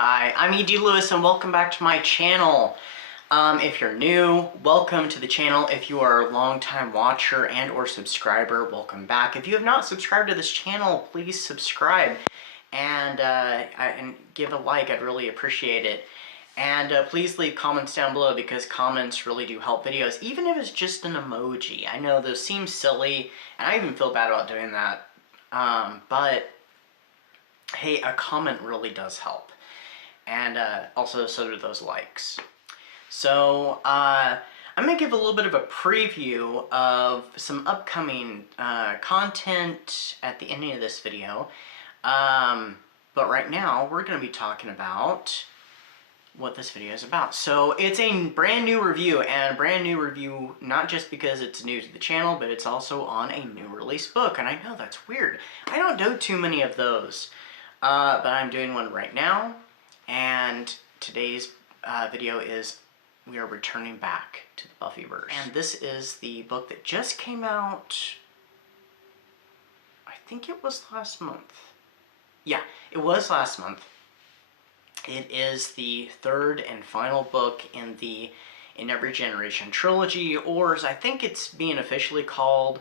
Hi, I'm E.D. Lewis and welcome back to my channel. If you're new, welcome to the channel. If you are a long-time watcher and or subscriber, welcome back. If you have not subscribed to this channel, please subscribe and give a like. I'd really appreciate it. And please leave comments down below because comments really do help videos, even if it's just an emoji. I know those seem silly, and I even feel bad about doing that, but hey, a comment really does help. And also, so do those likes. So, I'm going to give a little bit of a preview of some upcoming content at the ending of this video. But right now, we're going to be talking about what this video is about. So, it's a brand new review, and a brand new review not just because it's new to the channel, but it's also on a new release book. And I know that's weird. I don't do too many of those, but I'm doing one right now. And today's video is we are returning back to the Buffyverse. And this is the book that just came out, I think it was last month. Yeah, it was last month. It is the third and final book in the In Every Generation Trilogy, or as I think it's being officially called,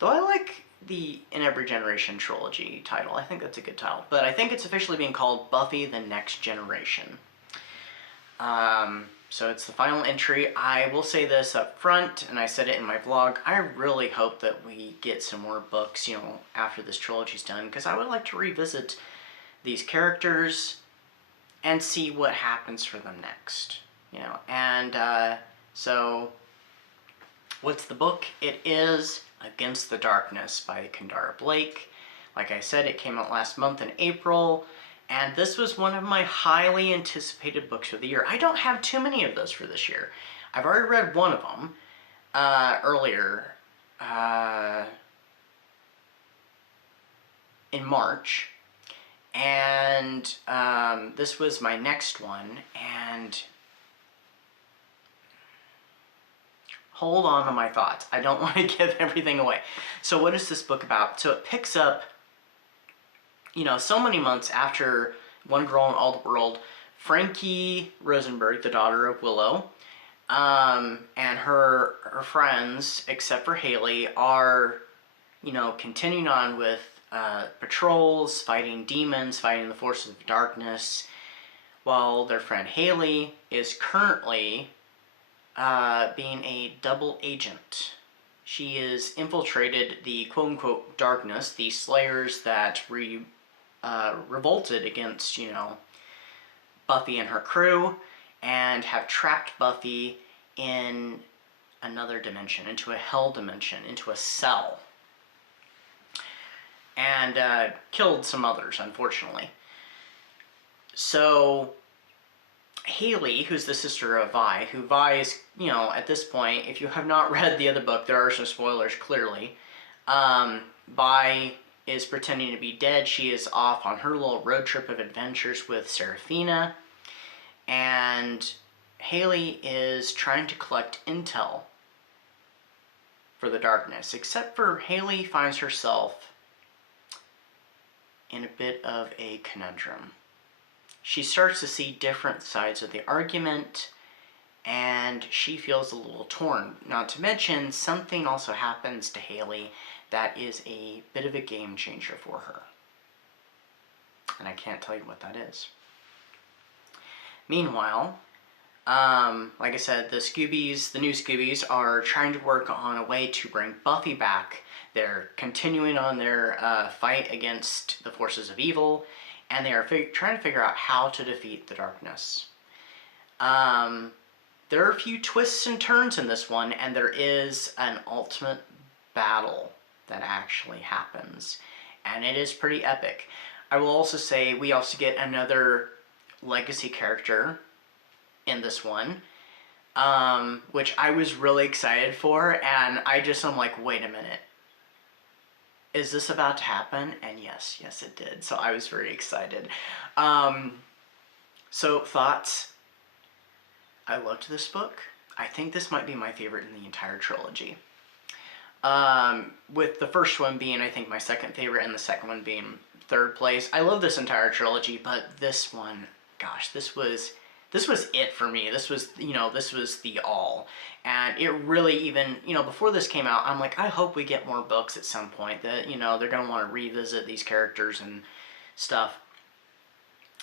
though I like the In Every Generation Trilogy title. I think that's a good title. But I think it's officially being called Buffy the Next Generation. So it's the final entry. I will say this up front, and I said it in my vlog, I really hope that we get some more books, after this trilogy's done, because I would like to revisit these characters and see what happens for them next, so what's the book? It is Against the Darkness by Kendare Blake. Like I said, it came out last month in April, and this was one of my highly anticipated books of the year. I don't have too many of those for this year. I've already read one of them earlier in March, and this was my next one, and hold on to my thoughts. I don't want to give everything away. So what is this book about? So it picks up, so many months after One Girl in All the World, Frankie Rosenberg, the daughter of Willow, and her friends, except for Haley, are, continuing on with patrols, fighting demons, fighting the forces of darkness, while their friend Haley is currently being a double agent. She has infiltrated the quote-unquote darkness, the slayers that revolted against, Buffy and her crew, and have trapped Buffy in another dimension, into a hell dimension, into a cell, and killed some others, unfortunately. So Haley, who's the sister of Vi, who Vi is, at this point, if you have not read the other book, there are some spoilers, clearly. Vi is pretending to be dead. She is off on her little road trip of adventures with Serafina, and Haley is trying to collect intel for the darkness, except for Haley finds herself in a bit of a conundrum. She starts to see different sides of the argument, and she feels a little torn. Not to mention, something also happens to Haley that is a bit of a game changer for her. And I can't tell you what that is. Meanwhile, like I said, the new Scoobies are trying to work on a way to bring Buffy back. They're continuing on their fight against the forces of evil, and they are trying to figure out how to defeat the darkness. There are a few twists and turns in this one, and there is an ultimate battle that actually happens, and it is pretty epic. I will also say we also get another legacy character in this one, which I was really excited for, and I'm like, wait a minute. Is this about to happen? And yes, it did. So I was very excited. So thoughts? I loved this book. I think this might be my favorite in the entire trilogy. With the first one being, I think, my second favorite, and the second one being third place. I love this entire trilogy, but this one gosh, this was it for me. This was, this was the all. And it really even, before this came out, I'm like, I hope we get more books at some point that, they're going to want to revisit these characters and stuff.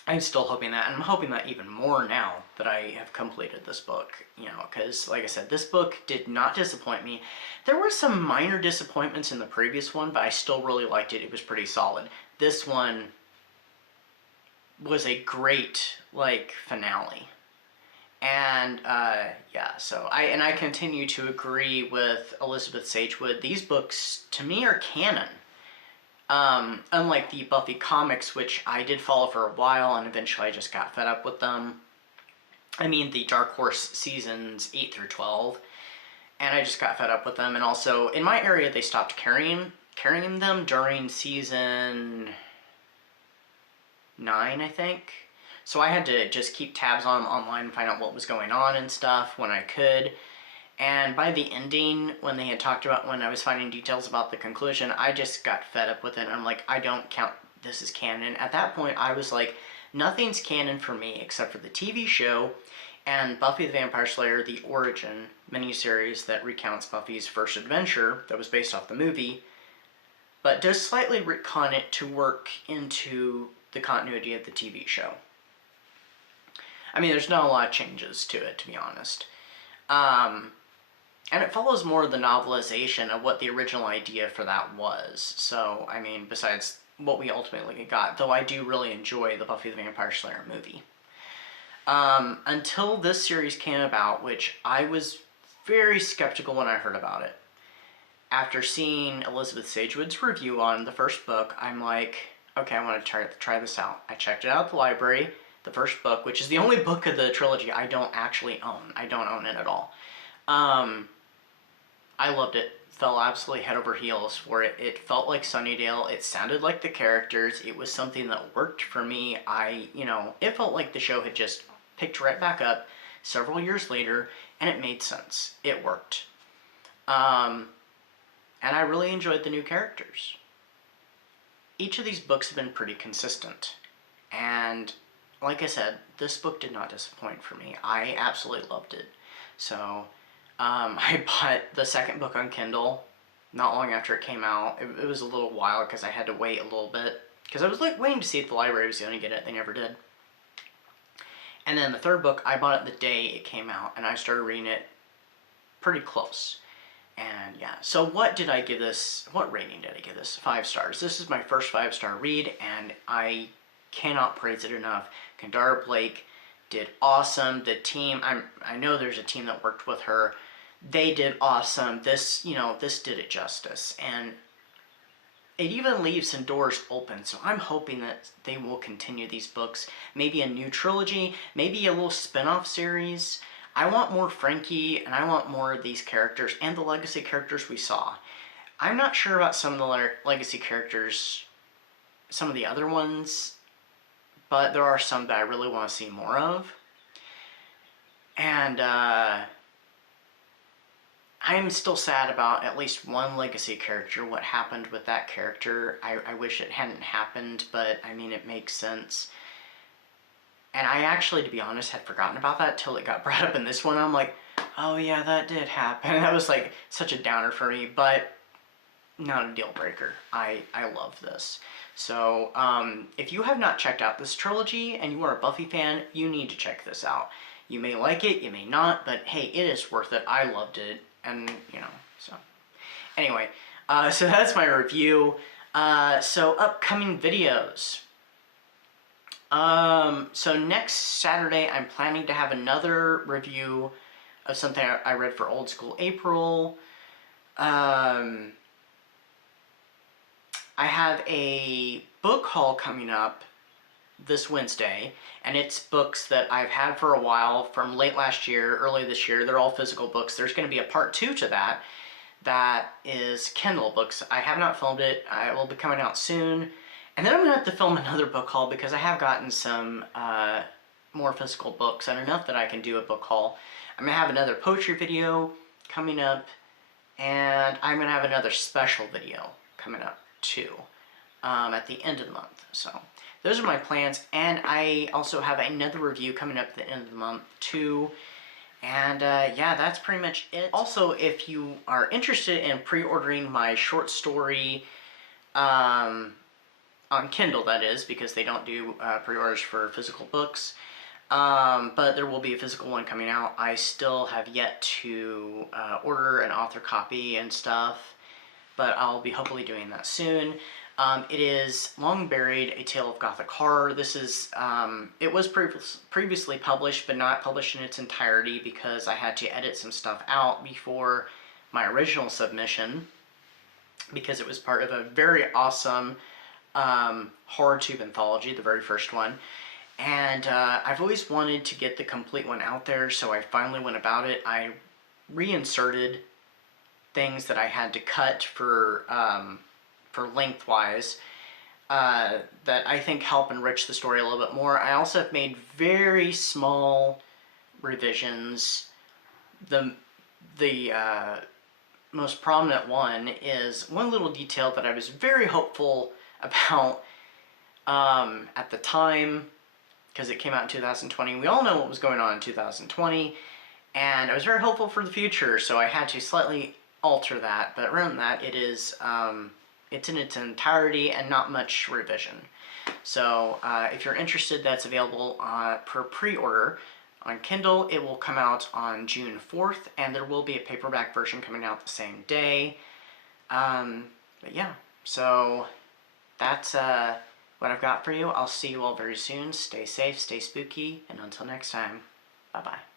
I'm still hoping that, and I'm hoping that even more now that I have completed this book, because, like I said, this book did not disappoint me. There were some minor disappointments in the previous one, but I still really liked it. It was pretty solid. This one was a great, finale. And, yeah, so I continue to agree with Elizabeth Sagewood. These books, to me, are canon. Unlike the Buffy comics, which I did follow for a while, and eventually I just got fed up with them. I mean, the Dark Horse seasons 8 through 12, and I just got fed up with them. And also, in my area, they stopped carrying them during season 9, I think. So I had to just keep tabs on them online and find out what was going on and stuff when I could. And by the ending, when they had talked about, when I was finding details about the conclusion, I just got fed up with it. I'm like, I don't count this as canon. At that point, I was like, nothing's canon for me except for the TV show and Buffy the Vampire Slayer, the Origin miniseries that recounts Buffy's first adventure that was based off the movie, but does slightly retcon it to work into the continuity of the TV show. I mean, there's not a lot of changes to it, to be honest. And it follows more of the novelization of what the original idea for that was. So, I mean, besides what we ultimately got, though I do really enjoy the Buffy the Vampire Slayer movie. Until this series came about, which I was very skeptical when I heard about it. After seeing Elizabeth Sagewood's review on the first book, I'm like, okay, I want to try this out. I checked it out at the library, the first book, which is the only book of the trilogy I don't actually own. I don't own it at all. I loved it. Fell absolutely head over heels for it. It felt like Sunnydale. It sounded like the characters. It was something that worked for me. It felt like the show had just picked right back up several years later, and it made sense. It worked. And I really enjoyed the new characters. Each of these books have been pretty consistent. And like I said, this book did not disappoint for me. I absolutely loved it. So, I bought the second book on Kindle not long after it came out. It was a little while because I had to wait a little bit. Because I was waiting to see if the library was going to get it. They never did. And then the third book, I bought it the day it came out. And I started reading it pretty close. And yeah, so what did I give this? What rating did I give this? 5 stars. This is my first 5-star read. And I cannot praise it enough. Kendare Blake did awesome. The team, I know there's a team that worked with her. They did awesome. This did it justice. And it even leaves some doors open. So I'm hoping that they will continue these books. Maybe a new trilogy, maybe a little spin-off series. I want more Frankie, and I want more of these characters and the legacy characters we saw. I'm not sure about some of the legacy characters, some of the other ones, but there are some that I really want to see more of. And I'm still sad about at least one legacy character, what happened with that character. I wish it hadn't happened, but I mean, it makes sense. And I actually, to be honest, had forgotten about that till it got brought up in this one. I'm like, oh yeah, that did happen. That was like such a downer for me, but not a deal breaker. I love this. So, if you have not checked out this trilogy and you are a Buffy fan, you need to check this out. You may like it, you may not, but hey, it is worth it. I loved it, and so. Anyway, so that's my review. So upcoming videos. So next Saturday, I'm planning to have another review of something I read for Old School April. I have a book haul coming up this Wednesday, and it's books that I've had for a while from late last year, early this year. They're all physical books. There's going to be a part 2 to that. That is Kindle books. I have not filmed it. It will be coming out soon. And then I'm going to have to film another book haul because I have gotten some more physical books and enough that I can do a book haul. I'm going to have another poetry video coming up, and I'm going to have another special video coming up too. at the end of the month. So those are my plans, and I also have another review coming up at the end of the month too. And yeah, that's pretty much it. Also, if you are interested in pre-ordering my short story on Kindle, that is, because they don't do pre-orders for physical books, but there will be a physical one coming out. I still have yet to order an author copy and stuff, but I'll be hopefully doing that soon. It is Long Buried, A Tale of Gothic Horror. This is, it was previously published, but not published in its entirety because I had to edit some stuff out before my original submission, because it was part of a very awesome HorrorTube anthology, the very first one. And I've always wanted to get the complete one out there, so I finally went about it. I reinserted things that I had to cut for lengthwise that I think help enrich the story a little bit more. I also have made very small revisions. The most prominent one is one little detail that I was very hopeful about at the time, because it came out in 2020. We all know what was going on in 2020, and I was very hopeful for the future, so I had to slightly alter that. But around that, it is it's in its entirety and not much revision. So if you're interested, that's available per pre-order on Kindle. It will come out on June 4th, and there will be a paperback version coming out the same day. But yeah, so that's what I've got for you. I'll see you all very soon. Stay safe, stay spooky, and until next time, bye-bye.